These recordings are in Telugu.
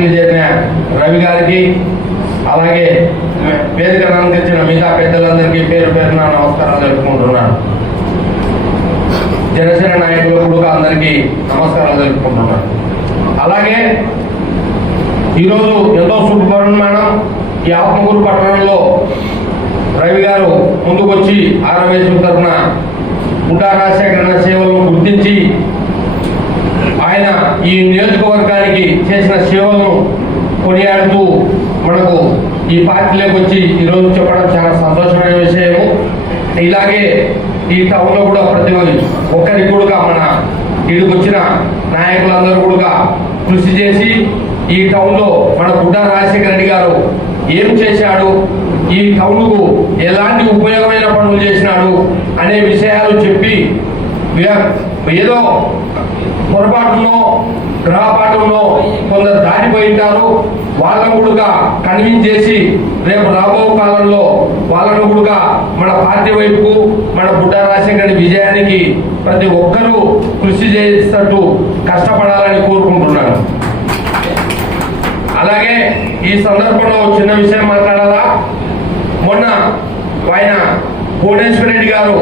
ఈరోజు చేరిన రవి గారికి అలాగే వేదిక అలంకరించిన మిగతా పెద్దలందరికీ పేరు పేరున నమస్కారాలు తెలుపుకుంటున్నాను. జనసేన నాయకుల కూడా అందరికీ నమస్కారాలు తెలుపుకుంటున్నాను. అలాగే ఈరోజు ఎంతో శుభపరిమాణం ఈ ఆత్మకూరు పట్టణంలో రవి గారు ముందుకొచ్చి ఆరవేశం తరఫున ముఠా రాజశేఖరణ సేవలను గుర్తించి ఆయన ఈ నియోజకవర్గానికి చేసిన సేవలను కొనియాడుతూ మనకు ఈ పార్టీలోకి వచ్చి ఈరోజు చెప్పడం చాలా సంతోషమైన విషయము. ఇలాగే ఈ టౌన్లో కూడా ప్రతి ఒక్కరి కూడా మన ఇక్కడికి వచ్చిన నాయకులందరూ కూడా కృషి చేసి ఈ టౌన్లో మన గుడ్డ రాజశేఖర రెడ్డి గారు ఏం చేశాడు ఈ టౌన్కు ఎలాంటి ఉపయోగమైన పనులు చేసినాడు అనే విషయాలు చెప్పి ఏదో పొరపాటునో గ్రహపాఠంలో కొందరు దాటిపోయింటారు వాళ్ళను కూడా కన్విన్స్ చేసి రేపు రాబో కాలంలో వాళ్ళను కూడా మన పార్టీ వైపుకు మన బుడ్డ రాజశేఖర విజయానికి ప్రతి ఒక్కరూ కృషి చేసేటట్టు కష్టపడాలని కోరుకుంటున్నాను. అలాగే ఈ సందర్భంలో చిన్న విషయం మాట్లాడాలా? మొన్న ఆయన కోటేశ్వర రెడ్డి గారు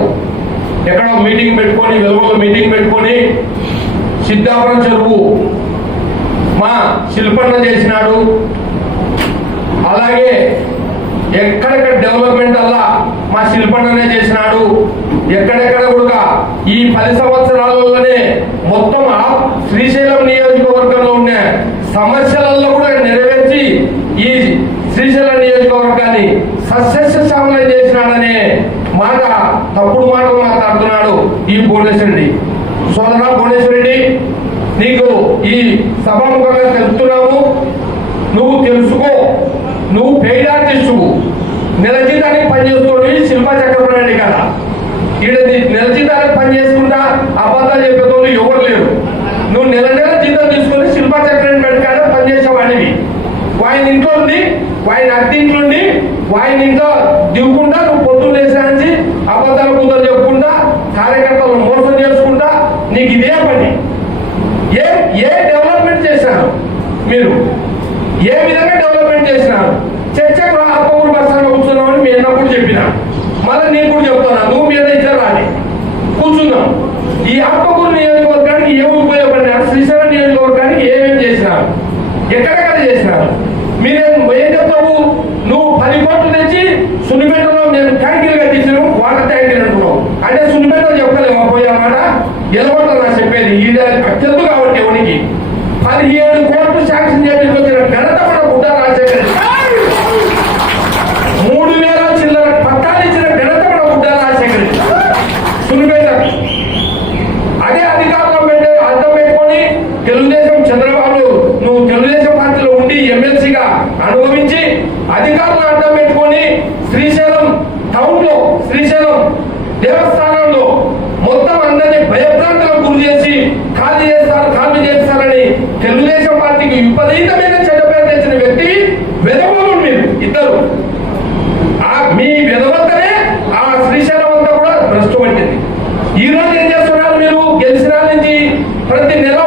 ఎక్కడో మీటింగ్ పెట్టుకొని వెలుగులో మీటింగ్ పెట్టుకొని సిద్ధాపురం చెరువు. మా శిల్పన్న చేసినాడు. అలాగే ఎక్కడెక్కడ డెవలప్మెంట్ అలా మా శిల్పన్ననే చేసినాడు. ఎక్కడెక్కడ కూడా ఈ పది సంవత్సరాలలోనే మొత్తం ఆ శ్రీశైలం నియోజకవర్గంలో ఉన్న సమస్యలలో కూడా నెరవేర్చి ఈ శ్రీశైలం నియోజకవర్గాన్ని సస్యశ్యామలం చేసినాడనే మాట తప్పుడు మాటలు మాట్లాడుతున్నాడు ఈ భువనేశ్వరుడి సోదరా భువనేశ్వరుడి నీకు ఈ సభాముఖంగా తెలుపుతున్నాము. నువ్వు తెలుసుకో నువ్వు పెయిడ్ తీసుకు నెల జీతానికి పనిచేస్తుంది శిల్పా చక్రవర్తి కదా. ఈడ నెల జీతానికి పని చేసుకుంటా అబద్ధాలు చెప్పేతోళ్ళు ఎవరు లేరు. నువ్వు నెల నెల జీతం తీసుకొని శిల్పా చక్రవర్తి కాడ పనిచేసేవాడివి వాయిన ఇంట్లో ఉంది వాయిన అద్దెంట్లో ఉండి వాయిన ఇంట్లో దిగుకుంటా నువ్వు పొద్దున్న లేసాంచి అబద్ధాలు కూతురు చెప్పుకుంటా కార్యకర్తలు నీకు ఇదే పని. ఏ ఏ డెవలప్మెంట్ చేశారు మీరు? ఏ విధంగా డెవలప్మెంట్ చేసినారు? చర్చకు రా అప్పకూరు కూర్చున్నామని మీ అన్నప్పుడు చెప్పిన. మళ్ళీ నేను కూడా చెప్తున్నా నువ్వు మీద ఇద్దరు రాని కూర్చున్నాం. ఈ ఆత్మకూరు నియోజకవర్గానికి ఏమి ఉపయోగపడినారు శ్రీశైలం నియోజకవర్గానికి ఏమేమి చేసినారు? ఎక్కడెక్కడ చేసినారు? మీరేం ఏం చెప్తావు నువ్వు పది కోట్లు తెచ్చి సున్నిపేటలో మేము ట్యాంకీలు కట్టించాము వాటర్ ట్యాంకీలు అంటున్నావు అంటే సున్నిపేటలో చెప్పలేము పోయే మాట. ఎలగొట్ట నా చెప్పేది ఇది తెలుగు కాబట్టి ఎవరికి? పదిహేడు కోట్లు శాంక్షన్ చేయడానికి వచ్చిన ఘనత మన బుడ్డ రాజశేఖర్ మూడు వేల చిల్లర పట్టాలు ఇచ్చిన ఘనత మన బుడ్డ రాజశేఖర్ సున్నిపేట అదే అధికారంలో పెట్టే అర్థం పెట్టుకొని తెలుగుదేశం చంద్రబాబు నువ్వు తెలుగుదేశం పార్టీలో ఉండి ఎమ్మెల్సీగా అనుభవించి అధికారులను అడ్డం పెట్టుకొని శ్రీశైలం టౌన్లో శ్రీశైలం దేవస్థానంలో మొత్తం అందరినీ భయభ్రాంతులకు గురి చేసి ఖాళీ చేస్తారు ఖాళీ చేస్తారని తెలుగుదేశం పార్టీకి విపరీతమైన చెడ్డ పేరు తెచ్చిన వ్యక్తి వెదవలు మీరు ఇద్దరు. ఆ మీ విధవత్తనే ఆ శ్రీశైలం అంతా కూడా భ్రష్టు పట్టింది. ఈ రోజు ఏం చేస్తున్నారు మీరు? గెలిచిన నుంచి ప్రతి నెల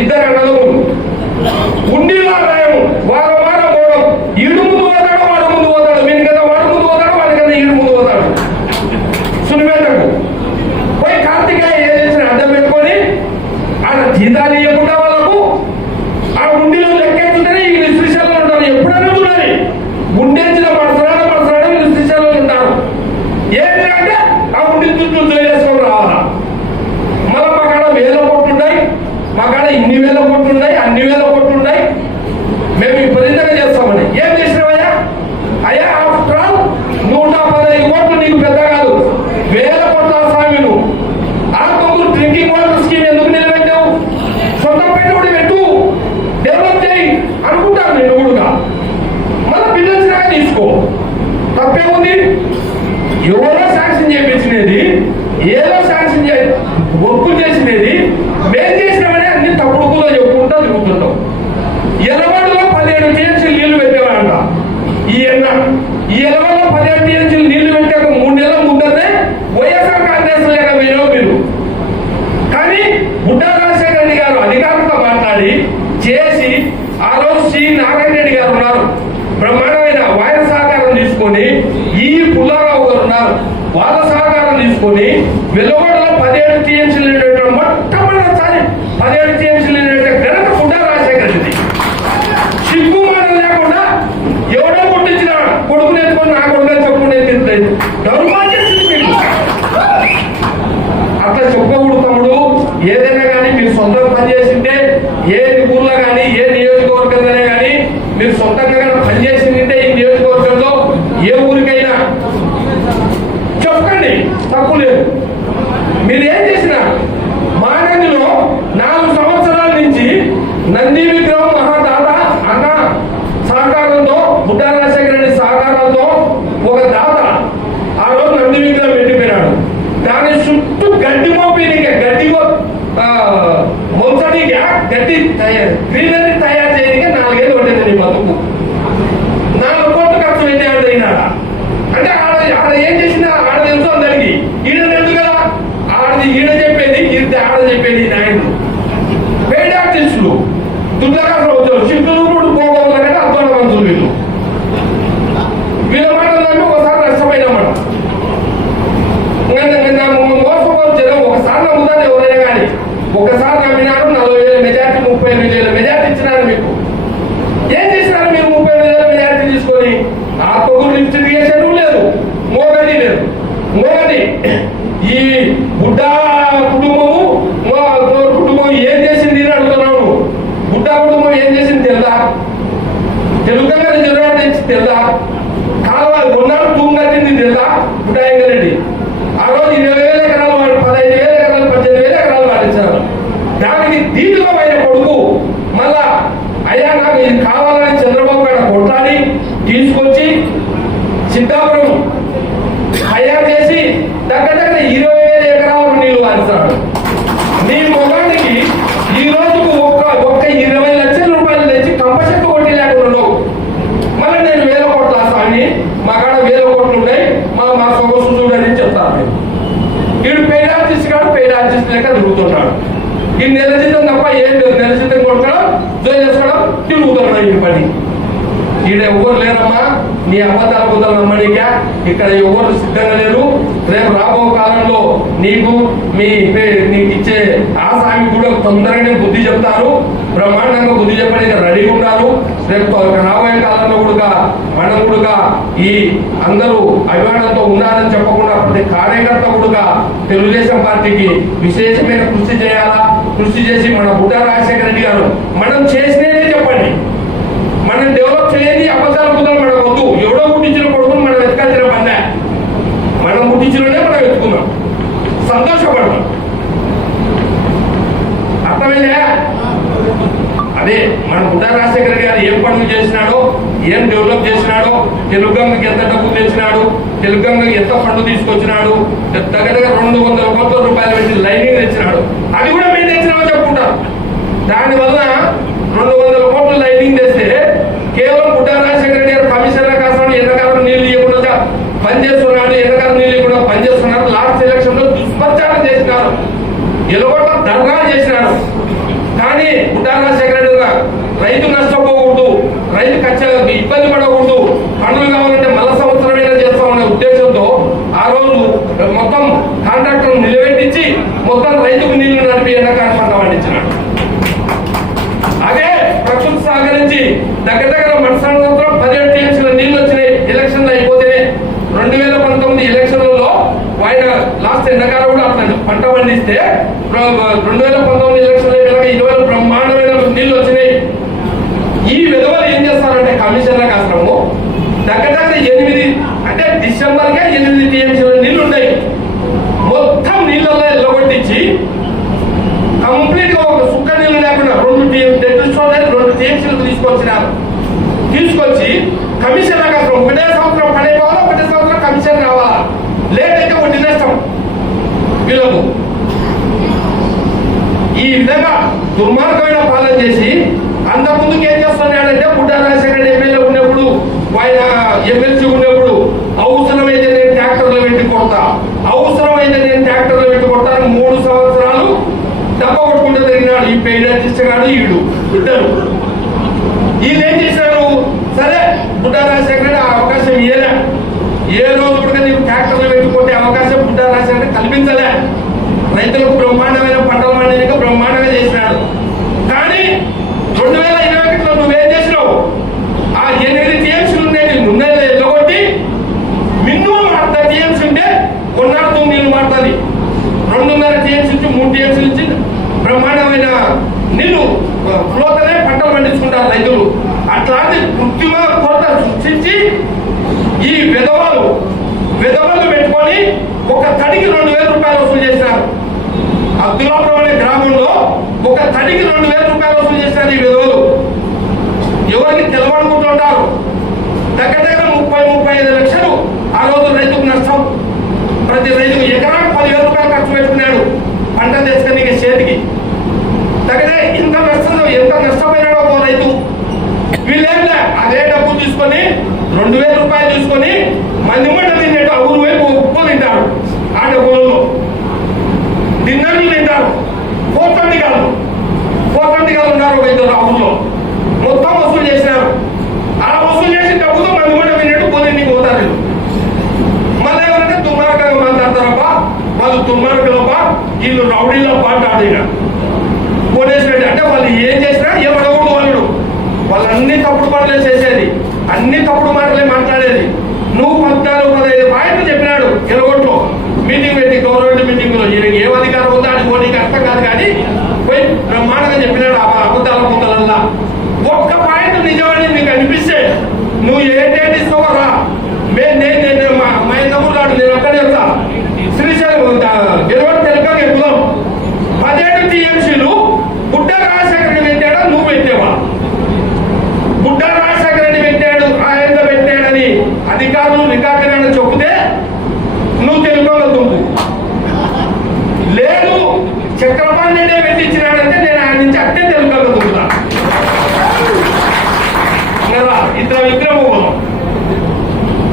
ಇದ್ದರೆ ఇన్ని వేల కోట్లు ఉన్నాయి అన్ని వేల తీసుకొని వెలువడలో పదిహేడు టీఎంసీలు మొట్టమొదటిసారి పదిహేడు టీఎంసీలు ఘనత బుడ్డా రాజశేఖర రెడ్డి సిగ్గు మాటలు లేకుండా ఎవడో పుట్టించిన కొడుకు నేర్చుకొని నా కొడుకు చెప్పుకునే తింటుంది దౌర్భాగ్యం మీకు అట్లా చెప్పకూడదు తమ్ముడు ఏదైనా కానీ మీరు సొంతంగా పనిచేసింటే ఏ ఊర్లో కానీ ఏ నియోజకవర్గంలోనే కానీ మీరు సొంతంగా కానీ పనిచేసిందంటే ఈ నియోజకవర్గంలో ఏ ఊరికైనా చెప్పండి తప్పు లేదు మీరు ఏం చేసినా మానంగిలో నాలుగు సంవత్సరాల నుంచి నంది విగ్రహం మహాదాత అన్న సహకారంతో బుడ్డా రాజశేఖర రెడ్డి సహకారంతో ఒక దాత ఆ రోజు నంది విగ్రహం పెట్టిపోయినాడు దాని చుట్టూ గడ్డి మోపినిక గడ్డి మో- గడ్డి గ్రీనరీ తయారు చేయడానికి నాలుగేళ్ళు పట్టింది నీ బతుకు. నాలుగు కోట్లు ఖర్చు పెట్టాడు అయినాడ అంటే ఆడ ఆడ ఏం చేసినా ఆడ తెలుసు అందరికి. ఈడ తెలుసు కదా ఆడది ఈడ చెప్పేది ఇది ఆడ చెప్పేది నాయుడు. ఒకసారి నమ్మినారు నలభై వేల మెజార్టీ ముప్పై ఎనిమిది వేల మెజార్టీ ఇచ్చినారు మీకు. ఏం చేసినారు మీరు ముప్పై ఎనిమిది వేల మెజార్టీ తీసుకొని? ఆత్మగురు లిఫ్ట్ చేసేది లేదు మోగది లేదు. మోగది ఈ బుడ్డా కుటుంబము మా కుటుంబం ఏం చేసింది అని అడుగుతున్నాను బుడ్డా కుటుంబం ఏం చేసింది తెలుదా తెలుగుగా రిజర్వేట్ తెచ్చి తెలుదా కాలువ ఉన్నాడు తూము కట్టింది తెలుదా బుడ్డాయంగా రెడ్డి ఆ రోజు ఇరవై వేల ఎకరాలు వాడు పదహైదు వేల ఎకరాలు పద్దెనిమిది వేల ఎకరాలు వాడించారు దానికి దీటుకమైన కొడుకు మళ్ళా అయ్యా నాకు ఇది కావాలని చంద్రబాబు గారు కొట్టాలి తీసుకొచ్చి సిద్ధాపురం తయారు చేసి దగ్గర దగ్గర ఇరవై వేల ఎకరాలకు నీళ్ళు వారిస్తాడు నీ మొగానికి ఈ రోజుకు ఒక్క ఒక్క ఇరవై లక్షల రూపాయలు తెచ్చి కంప చెట్టు కొట్టి లేకుండా మళ్ళీ నేను వేల కోట్లు స్వామి మా కాడ వేల కోట్లు ఉన్నాయి మా మా సొగసు చూడని చెప్తాను. నేను. వీడు పెయిడ్ ఆర్టిస్ట్ కాడు పెయిడ్ ఆర్టిస్ట్ లెక్క తిరుగుతున్నాడు. ఈ నెల జీతం తప్ప ఏం లేదు. నెల జీతం కొట్టుకోవడం జోయి చేసుకోవడం తిరుగుతున్నాడు ఈ పని. ఈడ ఎవరు లేరమ్మా? నీ అబద్ధాల బుద్ధలు నమ్మనికా. ఇక్కడ ఎవరు సిద్ధంగా లేరు? రేపు రాబో కాలంలో నీకు మీ నీకు ఇచ్చే ఆ స్వామి కూడా తొందరగానే బుద్ధి చెప్తారు. బ్రహ్మాండంగా బుద్ధి చెప్పడానికి రెడీ ఉన్నారు. రేపు రాబోయే కాలంలో కూడా మనం కూడా ఈ అందరూ అభిమానంతో ఉన్నారని చెప్పకుండా ప్రతి కార్యకర్త కూడా తెలుగుదేశం పార్టీకి విశేషమైన కృషి చేయాలా? కృషి చేసి మన బుటా రాజశేఖర రెడ్డి గారు మనం చేసినదే చెప్పండి. మనం డెవలప్ చేయని అబద్ధాల బుద్ధలు మనకు వద్దు. ఎవడో పుట్టించిన కొడుకుని మనం వెతకాల్సిన పనే మనం పుట్టించిననే మనం వెతుకున్నాం సంతోషపడదాం అర్థమైందా? అదే మన బుటా రాజశేఖర రెడ్డి గారు ఏం పనులు చేసినాడో ఏం డెవలప్ చేసినాడో తెలుగుగంగకి ఎంత డబ్బు తెచ్చినాడు తెలుగుగంగకి ఎంత ఫండ్ తీసుకొచ్చినాడు దగ్గర దగ్గర రెండు వందల కోట్ల రూపాయలు పెట్టి లైనింగ్ తెచ్చినాడు. అది కూడా దానివల్ల రెండు వందల కోట్లు లైనింగ్ తెస్తే కేవలం బుడ్డ రాజశేఖర రెడ్డి గారు కమిషనర్ కాసం ఎంతకాలం నీళ్ళు ఇవ్వకుండా పనిచేస్తున్నాడు ఎంతకాలం నీళ్ళు ఇవ్వకుండా పనిచేస్తున్నారు లాస్ట్ ఎలక్షన్లో దుష్ప్రచారం చేసినారు. ఎలుగొట్ట ధర్నా చేసినారు. కానీ బుడ్డా రాజశేఖర రెడ్డి గారు రైతు నష్టపోకూడదు రైతు ఖచ్చితంగా ఇబ్బంది పడకూడదు పనులు కావాలంటే సంవత్సరం సంవత్సరమైనా చేస్తామనే ఉద్దేశంతో ఆ రోజు మొత్తం కాంట్రాక్టర్ నిలబెట్టించి మొత్తం రైతుకు నీళ్ళు నడిపి ఎండాకాలం పంట పండించినాడు ప్రకృతి దగ్గర దగ్గర మన సంవత్సరం పదిహేడు టీఎంసీల నీళ్ళు వచ్చినాయి. ఎలక్షన్లు అయిపోతే రెండు వేల పంతొమ్మిది ఎలక్షన్లలో ఆయన లాస్ట్ ఎండాకాలం కూడా అట్లా పంట పండిస్తే రెండు వేల పంతొమ్మిది ఎలక్షన్ అయిపోయాక ఇరవై బ్రహ్మాండమైన నీళ్ళు వచ్చినాయి. ఈ విధవలు ఏం చేస్తారంటే కమిషన్ల కాస్త్రము దగ్గర దగ్గర ఎనిమిది అంటే డిసెంబర్గా ఎనిమిది టీఎంసీల నీళ్ళు ఉన్నాయి. మొత్తం నీళ్ళల్లో ఎల్లగొట్టించి కంప్లీట్గా ఒక సుక్క నీళ్ళు లేకుండా రెండు టీఎం డెడ్ రెండు టీఎంసీలు తీసుకొచ్చినారు. తీసుకొచ్చి కమిషన్ అసలు ఒకటే సంవత్సరం పని అయిపోవాలా ఒకటే సంవత్సరం కమిషన్ రావాలా. లేట్ అయితే ఒకటి నష్టం. వీళ్ళకు ఈ విధంగా దుర్మార్గమైన పాలన చేసి అంత ముందుకు ఏం చేస్తున్నాడంటే బుడ్డా రాజశేఖర ఎమ్మెల్యే ఉన్నప్పుడు ఆయన ఎమ్మెల్సీ ఉన్నప్పుడు అవసరమైతే నేను ట్రాక్టర్లు పెట్టి కొడతా. అవసరమైతే నేను ట్రాక్టర్లో పెట్టి కొడతాను మూడు సంవత్సరాలు దెబ్బ కొట్టుకుంటూ తిరిగినాడు ఈ పెయిడ్ గాడు ఈడు. ఇద్దరు ఈయన ఏం చేశాడు సరే బుడ్డా రాజశేఖర్ ఆ అవకాశం ఇయ్యలే. ఏ రోజు కూడా నీకు ట్రాక్టర్లు పెట్టుకుంటే అవకాశం బుడ్డా రాజశేఖర్ కల్పించలే. రైతులకు బ్రహ్మాండమైన పంటలు పండించక బ్రహ్మాండంగా చేసినాడు. కానీ రెండు వేల ఇరవై ఒకటిలో నువ్వేం చేసినావు? ఆ ఎనిమిది టీఎంసీలు ఉండేది నువ్వే ఎల్లగొట్టి మినిమం అర్ధ టీఎంసీ ఉంటే కొన్నాడు తొమ్మిది నీళ్ళు రెండున్నర టీఎంసీ నుంచి మూడు టీఎంసీ నుంచి బ్రహ్మాండమైన నీళ్ళు ఫ్లోతనే పంటలు పండించుకుంటారు రైతులు. అట్లాంటి కృత్రిమ కొరత సృష్టించి ఈ విధవలు విధవలు పెట్టుకొని ఒక తడికి రెండు వేల రూపాయలు వసూలు చేశారు. అబ్దులాపురం అనే గ్రామంలో ఒక తడికి రెండు వేల రూపాయలు వసూలు చేశారు ఈ విధవలు ఎవరికి తెలవనుకుంటుంటారు దగ్గర దగ్గర ముప్పై ముప్పై ఐదు లక్షలు ఆ రోజు రైతుకు నష్టం ప్రతి రైతుకు ఎకరాకు పదివేల రూపాయలు ఖర్చు పెట్టుకున్నాడు పంట తెచ్చుకొని చేతికి దగ్గర ఇంత నష్టం ఎంత నష్టపోయినాడో ఒక రైతు వీళ్ళేంలే అదే డబ్బు తీసుకొని రెండు వేల రూపాయలు తీసుకొని మంది మంట తిన్నట్టు ఊరు వైపు ఉప్పు తింటారు. ఆట డబ్బులలో డిన్నర్లు తింటారు. పోతండి కాదు. పోతండి కాదు ఉన్నారు ఒక ఇద్దరు ఆ ఊర్లో. మొత్తం వసూలు చేసినారు. ఆ వసూలు చేసిన డబ్బుతో మంది మూట తిన్నట్టు పోతుంది పోతారు. మళ్ళీ ఎవరంటే దుర్మార్గంగా మాట్లాడతారప్ప వాళ్ళు దుర్మార్గులబ్బా వీళ్ళు రౌడీలబ్బా అంటారు ఇక కొనేసినట్టు అంటే వాళ్ళు ఏం చేసినా ఏమడవు వాళ్ళు అన్ని తప్పుడు పనులే చేసేది. అన్ని తప్పుడు మాటలే మాట్లాడేది. నువ్వు పద్నాలుగు పదహైదు పాయింట్లు చెప్పినాడు ఎరగొట్లో మీటింగ్ పెట్టి గవర్నమెంట్ మీటింగ్లో ఈయనకి ఏం అధికారం ఉందో అది పోనీకి అర్థం కాదు కానీ పోయి బ్రహ్మాండంగా చెప్పినాడు ఆ అబద్ధాల ముందలల్లా ఒక్క పాయింట్ నిజమని నీకు అనిపిస్తే నువ్వు ఏంటంటే ఇస్తావరా మేము నేను నేను మా మా ఇంతకుముందు రాడు నేను ఒక్కడే వెళ్తా శ్రీశైలం గెలవడం తెలుగు ఎక్కుదాం పదిహేడు టీఎంసీలు బుడ్డ రాజశేఖర రెడ్డి పెట్టాడా నువ్వు పెట్టావా బుడ్డ రాజశేఖర రెడ్డి పెట్టాడు ఆయన పెట్టాడని అధికారులు రికార్డులను చెబితే నువ్వు తెలుసుకోగలుగుతుంది లేదు చక్రపాణి రెడ్డి పెట్టించినాడంటే నేను ఆయన నుంచి అట్టే తెలుసుకోగలుగుతున్నా కదా ఇద్దరు విగ్రహం పోదాం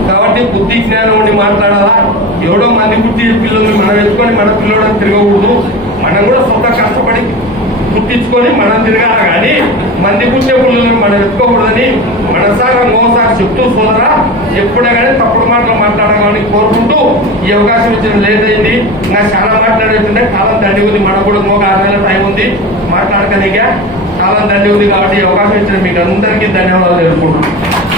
కాబట్టి బుద్ధి జ్ఞానం ఉండి మాట్లాడాలా ఎవడో మంది బుద్ధి పిల్లల్ని మనం ఎత్తుకొని మన పిల్లలను తిరగకూడదు మనం కూడా సొంత కష్టపడి పుట్టించుకొని మనం తిరగాల కానీ మంది పుట్టే పిల్లలను మనం ఎత్తుకోకూడదని మనసారా మోసారి చెప్తూ సోదరా ఎప్పుడే కానీ తప్పుడు మాటలు మాట్లాడాలని కోరుకుంటూ ఈ అవకాశం ఇచ్చిన లేదైంది నాకు ఇంకా చాలా మాట్లాడేస్తుంటే కాలం దండి ఉంది మనకు కూడా ఒక ఆరు టైం ఉంది. మాట్లాడకనిగా కాలం దండి ఉంది కాబట్టి ఈ అవకాశం ఇచ్చిన మీకు అందరికీ ధన్యవాదాలు తెలుపుకుంటున్నాను